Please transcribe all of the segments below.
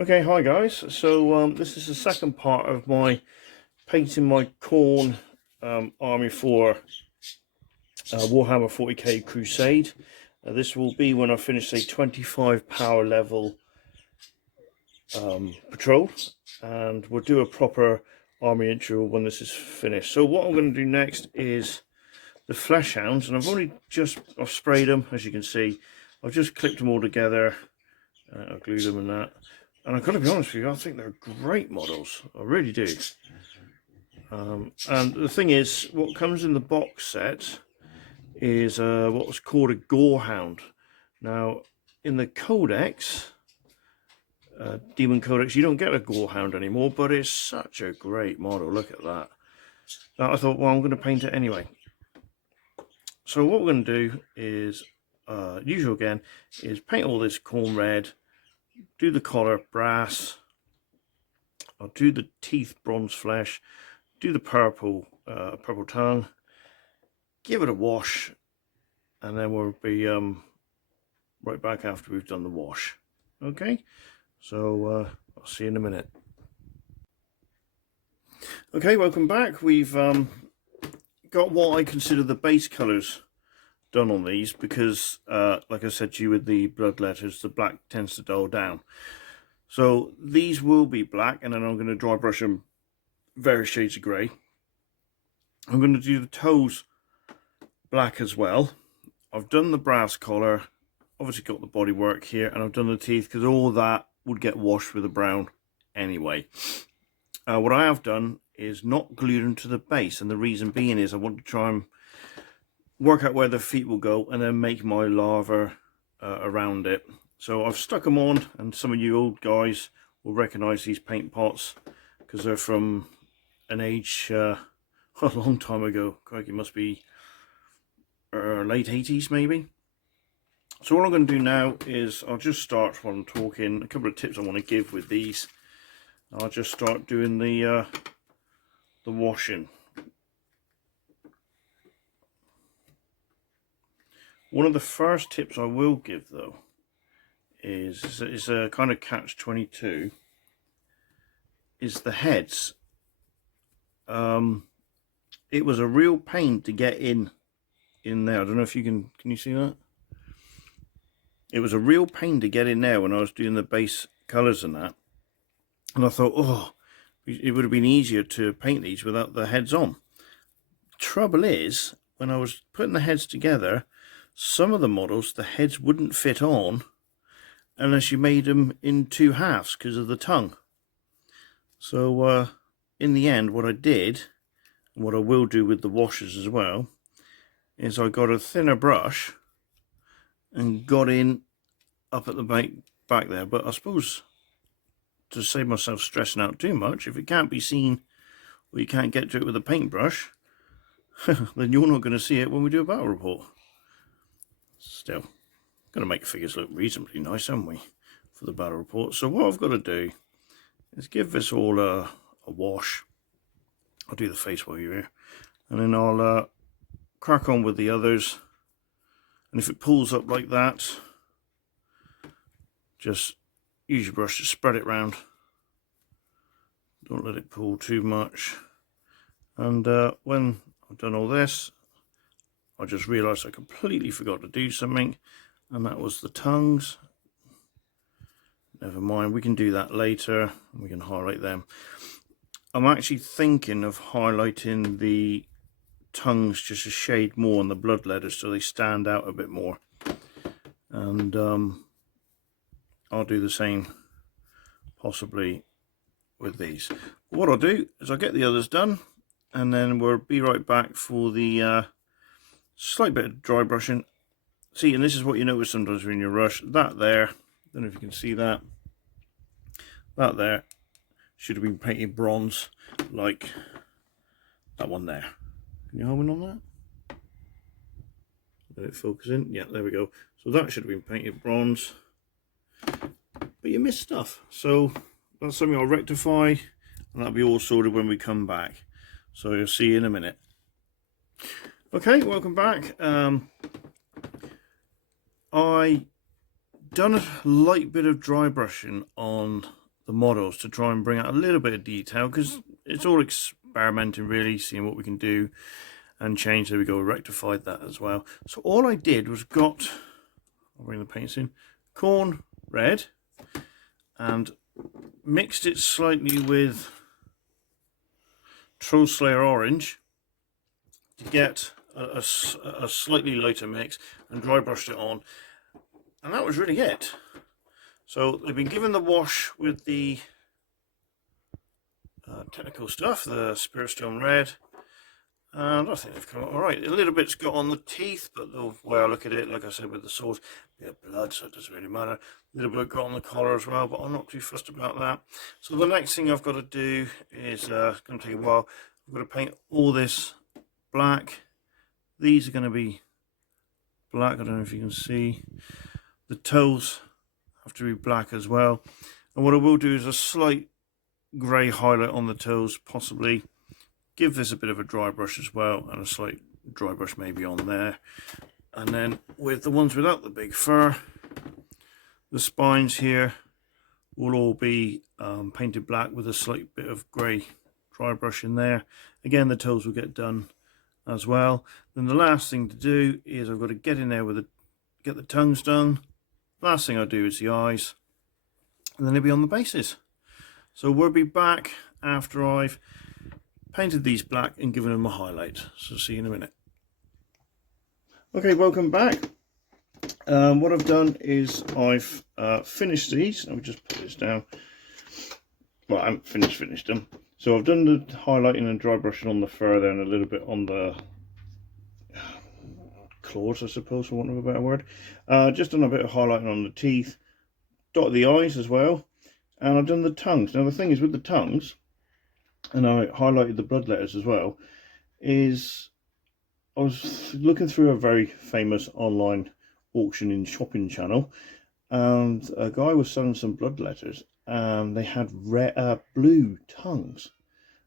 Okay, hi guys. So this is the second part of my painting my Khorne army for Warhammer 40k Crusade. This will be when I finish a 25 power level patrol, and we'll do a proper army intro when this is finished. So what I'm going to do next is the fleshhounds, and I've sprayed them, as you can see. I've just clipped them all together. I've glued them and that. And I've got to be honest with you, I think they're great models. I really do. And the thing is, what comes in the box set is what was called a gorehound. Now, in the Codex, Demon Codex, you don't get a gorehound anymore, but it's such a great model. Look at that. Now, I thought, well, I'm going to paint it anyway. So what we're going to do is, usual again, is paint all this Khorne red, do the collar brass, I'll do the teeth bronze flesh, do the purple tongue, give it a wash, and then we'll be right back after we've done the wash. Okay, so I'll see you in a minute. Okay, welcome back. We've got what I consider the base colours done on these because, like I said to you with the blood letters, the black tends to dull down. So these will be black, and then I'm going to dry brush them various shades of grey. I'm going to do the toes black as well. I've done the brass collar, obviously got the body work here, and I've done the teeth because all that would get washed with the brown anyway. What I have done is not glued them to the base, and the reason being is I want to try and work out where the feet will go and then make my lava around it. So I've stuck them on, and some of you old guys will recognise these paint pots because they're from an age a long time ago. Crikey, it must be late 80s maybe. So what I'm going to do now is I'll just start while I'm talking. A couple of tips I want to give with these. I'll just start doing the washing. One of the first tips I will give though is a kind of catch-22, is the heads. It was a real pain to get in there. I don't know if you can you see that? It was a real pain to get in there when I was doing the base colours and that. And I thought, oh, it would have been easier to paint these without the heads on. Trouble is, when I was putting the heads together, some of the models, the heads wouldn't fit on unless you made them in two halves because of the tongue. So in the end, what I did, and what I will do with the washers as well, is I got a thinner brush and got in up at the back there. But I suppose to save myself stressing out too much, if it can't be seen or you can't get to it with a paintbrush, then you're not going to see it when we do a battle report. Still, going to make figures look reasonably nice, haven't we, for the battle report? So what I've got to do is give this all a wash. I'll do the face while you're here, and then I'll crack on with the others. And if it pulls up like that, just use your brush to spread it round. Don't let it pull too much. And when I've done all this, I just realised I completely forgot to do something, and that was the tongues. Never mind, we can do that later. We can highlight them. I'm actually thinking of highlighting the tongues just a shade more on the blood letters so they stand out a bit more. And I'll do the same possibly with these. What I'll do is I'll get the others done, and then we'll be right back for the slight bit of dry brushing. See, and this is what you notice sometimes when you rush. That there, I don't know if you can see that. That there should have been painted bronze, like that one there. Can you home in on that? Let it focus in. Yeah, there we go. So that should have been painted bronze. But you missed stuff. So that's something I'll rectify, and that'll be all sorted when we come back. So you'll see you in a minute. Okay, welcome back. I done a light bit of dry brushing on the models to try and bring out a little bit of detail, because it's all experimenting really, seeing what we can do and change. There we go, we rectified that as well. So all I did was I'll bring the paints in, Khorne red, and mixed it slightly with Troll Slayer orange to get a slightly lighter mix, and dry brushed it on, and that was really it. So they've been given the wash with the technical stuff, the Spirit Stone red, and I think they've come out alright. A little bit's got on the teeth, but the way I look at it, like I said with the sword, a bit of blood, so it doesn't really matter. A little bit got on the collar as well, but I'm not too fussed about that. So the next thing I've got to do is, it's going to take a while, I've got to paint all this black. These are going to be black, I don't know if you can see. The toes have to be black as well. And what I will do is a slight grey highlight on the toes, possibly. Give this a bit of a dry brush as well, and a slight dry brush maybe on there. And then with the ones without the big fur, the spines here will all be painted black with a slight bit of grey dry brush in there. Again, the toes will get done as well. Then the last thing to do is I've got to get in there with get the tongues done. Last thing I do is the eyes, and then they'll be on the bases. So we'll be back after I've painted these black and given them a highlight. So see you in a minute. Okay, welcome back. What I've done is I've finished these. Let me just put this down. Well, I haven't finished them. So I've done the highlighting and dry brushing on the fur there, and a little bit on the claws, I suppose, for want of a better word. Just done a bit of highlighting on the teeth, dotted the eyes as well, and I've done the tongues. Now the thing is with the tongues, and I highlighted the blood letters as well, is I was looking through a very famous online auctioning shopping channel, and a guy was selling some blood letters, and they had blue tongues,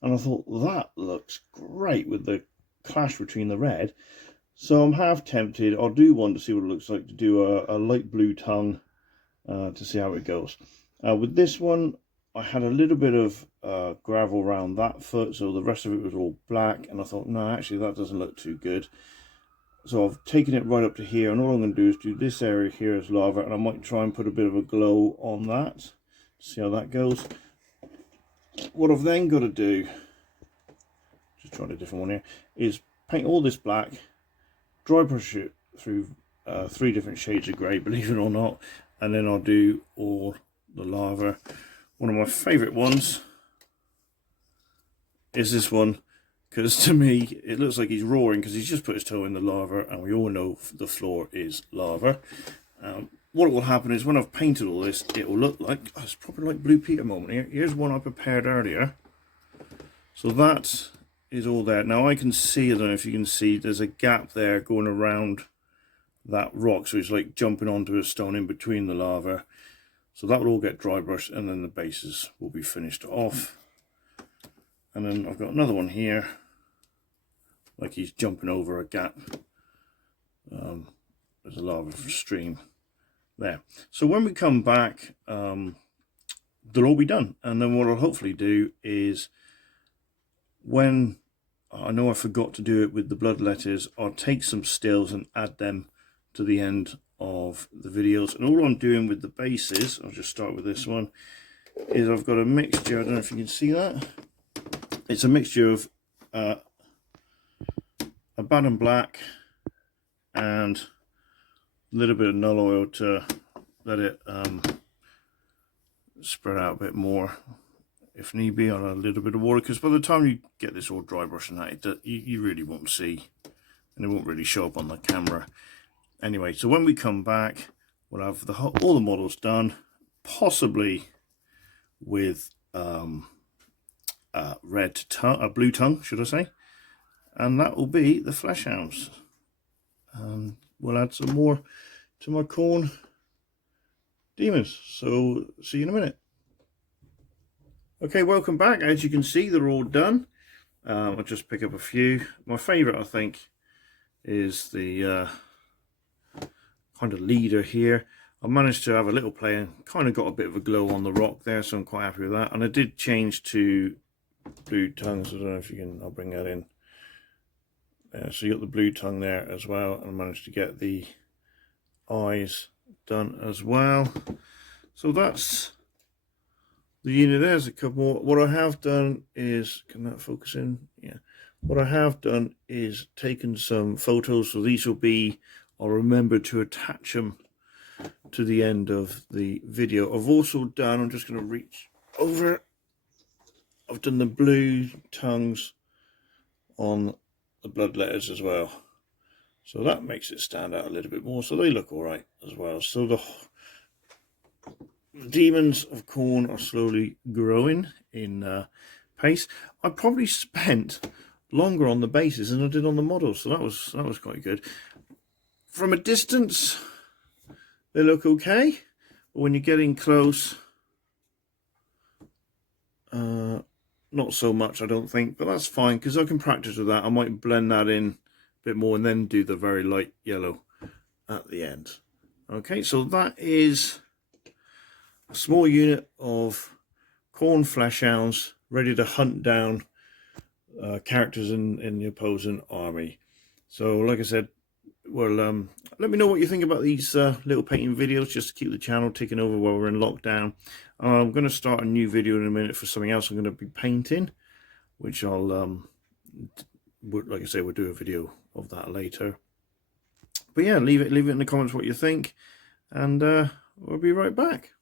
and I thought that looks great with the clash between the red. So I'm half tempted. I'll do one to see what it looks like, to do a light blue tongue to see how it goes. With this one, I had a little bit of gravel around that foot, so the rest of it was all black, and I thought, no, actually that doesn't look too good. So I've taken it right up to here, and all I'm going to do is do this area here as lava, and I might try and put a bit of a glow on that, see how that goes. What I've then got to do, just trying a different one here, is paint all this black, dry brush it through 3 different shades of grey, believe it or not, and then I'll do all the lava. One of my favourite ones is this one, because to me it looks like he's roaring because he's just put his toe in the lava, and we all know the floor is lava. What will happen is when I've painted all this, it will look like, it's probably like Blue Peter moment here. Here's one I prepared earlier. So that is all there. Now I can see, I don't know if you can see, there's a gap there going around that rock, so it's like jumping onto a stone in between the lava. So that will all get dry brushed, and then the bases will be finished off. And then I've got another one here, like he's jumping over a gap. There's a lava stream there. So when we come back, they'll all be done. And then what I'll hopefully do is, when I know I forgot to do it with the blood letters, I'll take some stills and add them to the end of the videos. And all I'm doing with the bases, I'll just start with this one, is I've got a mixture, I don't know if you can see that, it's a mixture of Abaddon black and a little bit of null oil to let it spread out a bit more. If need be, I'll add a little bit of water, because by the time you get this all dry brush and that, you really won't see, and it won't really show up on the camera. Anyway, so when we come back, we'll have all the models done, possibly with blue tongue, should I say, and that will be the fleshhounds. We'll add some more to my Khorne demons. So see you in a minute. Okay, welcome back. As you can see, they're all done. I'll just pick up a few. My favourite, I think, is the kind of leader here. I managed to have a little play and kind of got a bit of a glow on the rock there, so I'm quite happy with that. And I did change to blue tongues. I don't know if you can, I'll bring that in. So you got the blue tongue there as well, and I managed to get the eyes done as well. So that's the unit. There's a couple more. What I have done is, can that focus in? Yeah. What I have done is taken some photos, so these will be, I'll remember to attach them to the end of the video. I've also done, I'm just going to reach over, I've done the blue tongues on the blood letters as well, so that makes it stand out a little bit more, so they look all right as well. So the demons of Khorne are slowly growing in pace. I probably spent longer on the bases than I did on the models, so that was quite good. From a distance they look okay, but when you're getting close, not so much, I don't think, but that's fine because I can practice with that. I might blend that in a bit more and then do the very light yellow at the end. Okay, so that is a small unit of Khorne Flesh hounds ready to hunt down characters in the opposing army. So like I said, well, let me know what you think about these little painting videos, just to keep the channel ticking over while we're in lockdown. I'm going to start a new video in a minute for something else I'm going to be painting, which I'll, like I say, we'll do a video of that later. But yeah, leave it in the comments what you think, and we'll be right back.